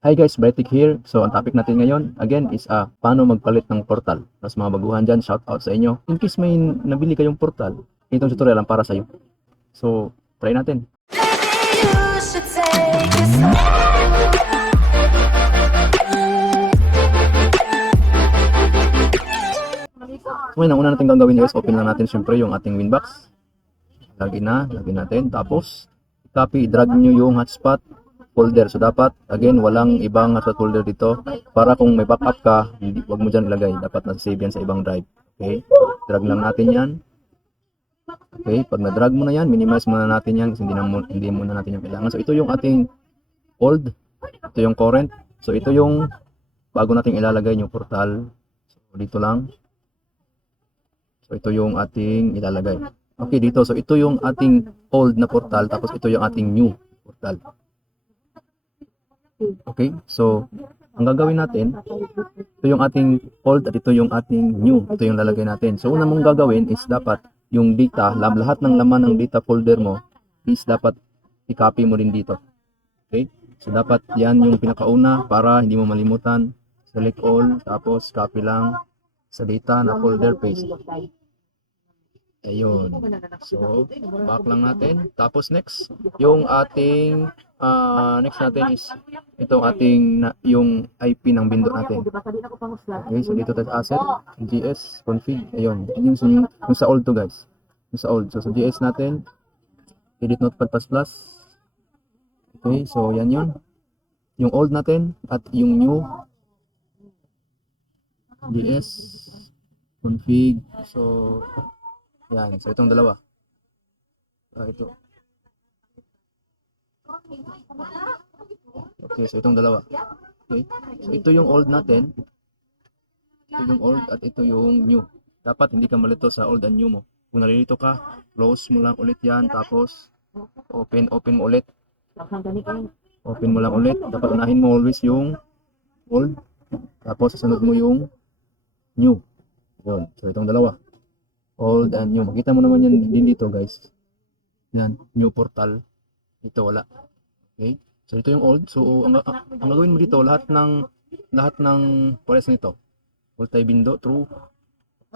Hi guys, Brightic here. So, ang topic natin ngayon, again, is paano magpalit ng portal. Mas mga baguhan dyan, shout out sa inyo. In case may nabili kayong portal, itong tutorial lang para sa iyo. So, try natin. So, ngayon, ang una natin gagawin guys, open lang natin syempre yung ating Winbox. Lagyan natin. Tapos, copy, drag nyo yung hotspot folder. So, dapat, again, walang ibang hotspot folder dito. Para kung may backup ka, wag mo dyan ilagay. Dapat nasa-save yan sa ibang drive. Okay? Drag lang natin yan. Okay, pag na-drag mo na yan, minimize muna natin yan kasi hindi muna natin yung kailangan. So, ito yung ating old. Ito yung current. So, ito yung bago nating ilalagay yung portal. So, dito lang. So, ito yung ating ilalagay. Okay, dito. So, ito yung ating old na portal. Tapos, ito yung ating new portal. Okay, so, ang gagawin natin, ito yung ating old at ito yung ating new. Ito yung lalagay natin. So, una mong gagawin is dapat yung data, lahat ng laman ng data folder mo is dapat i-copy mo rin dito. Okay? So, dapat yan yung pinakauna para hindi mo malimutan. Select all, tapos copy lang sa data na folder, paste. Ayun. So, back lang natin. Tapos next, yung ating next natin is itong ating yung IP ng Bindo natin. Okay, so dito tayo sa asset, GS, config, ayun. Yung sa old to guys. Yung sa old. So sa GS natin, edit notepad++. Okay, so yan yun. Yung old natin at yung new GS, config. So, yan. So itong dalawa. Ito. Okay, so itong dalawa. Okay. So ito yung old natin. Ito yung old at ito yung new. Dapat hindi ka malito sa old and new mo. Kung nalilito ka, close mo lang ulit yan. Tapos, open mo ulit. Open mo lang ulit. Dapat unahin mo always yung old. Tapos, sunod mo yung new. Yun. So, itong dalawa. Old and new. Makita mo naman yan din dito, guys. Yan. New portal. Ito, wala. Okay? So, ito yung old. So, ang gagawin mo dito, lahat ng pares nito. Multi-window, true.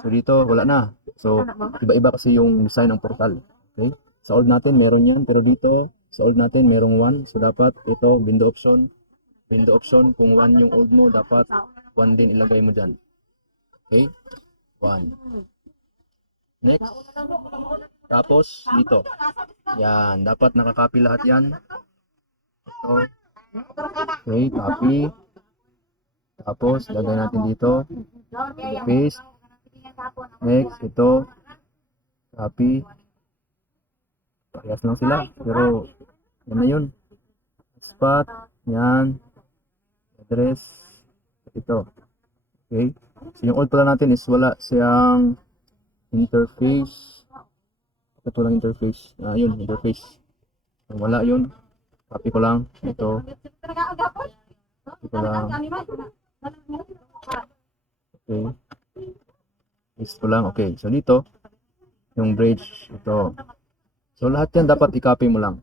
So dito wala na. So iba-iba kasi yung design ng portal. Okay? Sa old natin meron yan, pero dito sa old natin merong 1. So dapat ito window option. Window option kung 1 yung old mo, dapat 1 din ilagay mo diyan. Okay? 1. Next. Tapos dito. Yan, dapat nakakopy lahat 'yan. Ito. Okay, copy. Tapos lagay natin dito. Paste. Next, ito. Copy. Parehas lang sila. Pero, yan na yun. Spot. Yan. Address. Ito. Okay. So, yung old pala natin is wala siyang interface. Ito lang interface. Yun, interface. So, wala yun. Copy ko lang. Ito. Copy ko lang. Okay. Paste ko lang. Okay. So, dito, yung bridge. Ito. So, lahat yan dapat i-copy mo lang.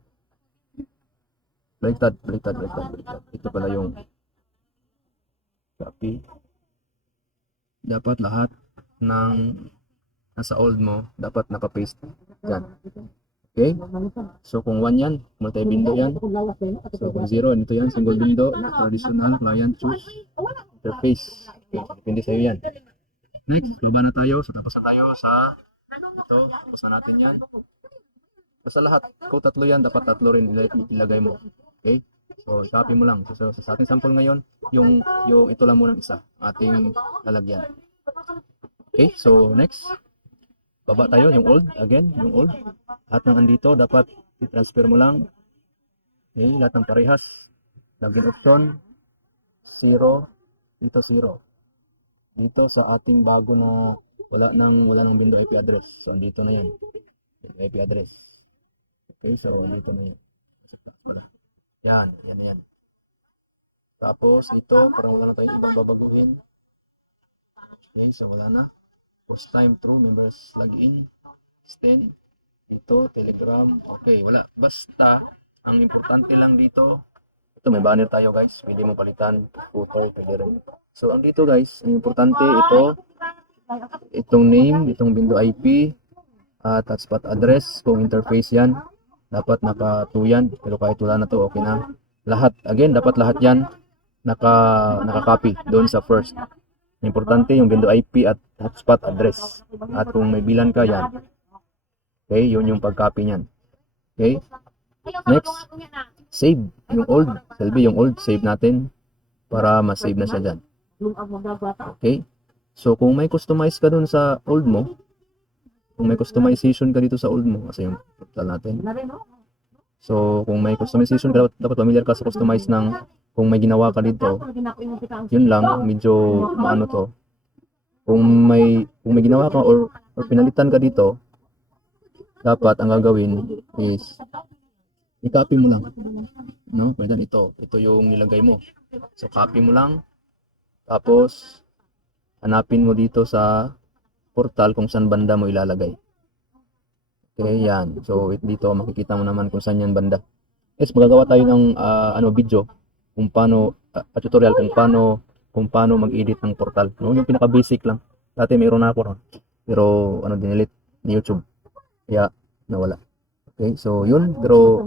Baliktad. Ito pala yung copy. Dapat lahat ng nasa old mo, dapat naka-paste. Yan. Okay? So, kung 1 yan, multi-window yan. So, kung 0, ito yan, single window, traditional, client, choose, interface. Okay, depende sa'yo yan. Next, baba na tayo. So, tapos na tayo sa ito. Tapos na natin yan. Basta lahat, kung tatlo yan, dapat tatlo rin ilagay mo. Okay? So, copy mo lang. So, sa ating sample ngayon, yung ito lang muna isa, ating lalagyan. Okay? So, next, baba tayo, yung old, again, yung old. Lahat ng andito, dapat i-transfer mo lang. Okay? Lahat ng parehas. Login option, 0, dito 0. Dito sa ating bago na wala nang window IP address. So, andito na yan. IP address. Okay, so dito na yan. Yan na yan. Tapos ito, parang wala na tayong ibang babaguhin. Okay, so wala na. Post time true, members login. Extend. Dito, Telegram. Okay, wala. Basta, ang importante lang dito, Ito may banner tayo guys. Pwede mo palitan. Photo. So ang dito guys, ang importante ito. Itong name, itong Bindo IP. Hotspot address. Kung interface yan. Dapat naka 2 yan. Pero kahit wala na to, okay na. Lahat. Again, dapat lahat yan naka-copy doon sa first. Importante yung Bindo IP at hotspot address. At kung may bilan ka yan. Okay, yun yung pag-copy niyan. Okay? Next, save yung old. Selby yung old, save natin para ma-save na siya dyan. Okay? So, kung may customize ka dun sa old mo, kung may customization ka dito sa old mo, kasi yung portal natin. So, kung may customization ka, dapat familiar ka sa customize ng kung may ginawa ka dito. Yun lang, medyo maano to. Kung may ginawa ka or pinalitan ka dito, dapat ang gagawin is i-copy mo lang. No? Pwede ito yung nilagay mo. So copy mo lang. Tapos hanapin mo dito sa portal kung saan banda mo ilalagay. Okay, yan. So dito makikita mo naman kung saan yan banda. Yes, magagawa tayo ng video kung paano tutorial kung paano mag-edit ng portal. No, yung pinaka basic lang. Dati mayroon na ako ron. Pero dinelete ni YouTube. Kaya nawala. Okay, so yun, pero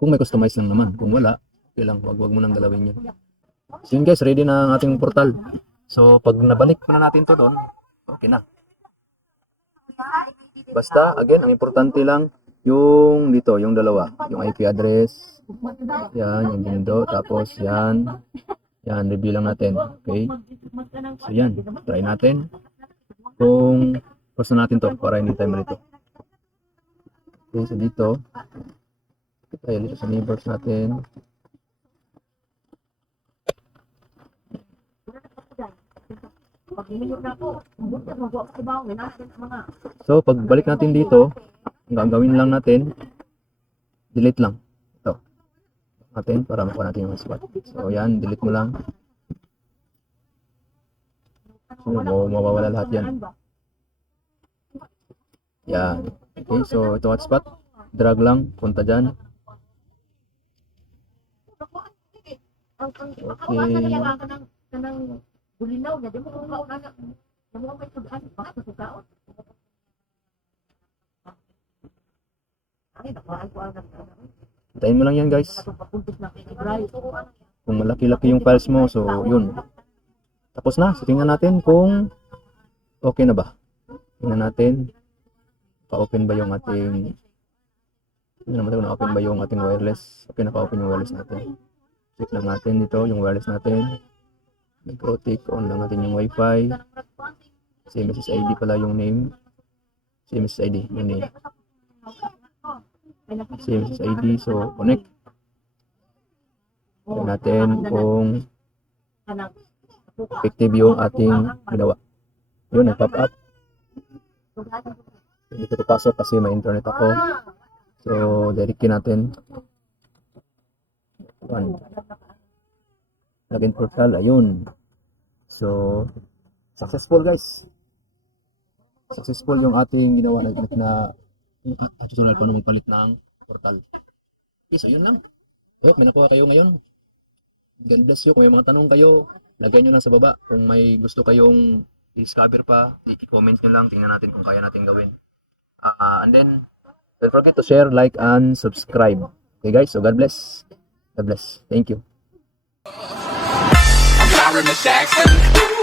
kung may customize lang naman, kung wala, okay lang, wag mo nang galawin yun. So yun guys, ready na ang ating portal. So pag nabalik na natin to doon, okay na. Basta, again, ang importante lang yung dito, yung dalawa, yung IP address, yan, yung Bindo, tapos yan, review lang natin, okay? So yan, try natin kung gusto natin to para hindi tayo malito. Okay, so dito tayo dito sa neighbors natin. So pagbalik natin dito, ang gagawin lang natin, delete lang ito natin para makuha natin yung hotspot. So yan, delete mo lang. So mawawala lahat yan. Yan. Okay, so ito hotspot. Drag lang, punta dyan. Okay. Tayin mo lang yan guys. Kung malaki-laki yung files mo, so yun. Tapos na. So tingnan natin kung okay na ba. Tingnan natin. Pa-open ba yung ating na-open ba yung ating wireless? Okay, naka-open yung wireless natin. Check lang natin dito yung wireless natin. Nag-rotate on lang natin yung wifi. Same SSID pala yung name. Same SSID yung name. Same SSID. So, connect. Tignan natin kung effective yung ating ginawa. Yun, nag-pop up. Hindi ko papasok kasi may internet ako. So, dedikin natin. One. Login portal. Ayun. So, successful guys. Successful yung ating ginawa na tutorial paano magpalit ng portal. Okay, so yun lang. So, may nakuha kayo ngayon. God bless you. Kung may mga tanong kayo, lagay nyo lang sa baba. Kung may gusto kayong discover pa, i-comment nyo lang. Tingnan natin kung kaya natin gawin. And then, don't forget to share, like, and subscribe. Okay guys, so God bless. God bless. Thank you. I'm Byron Jackson.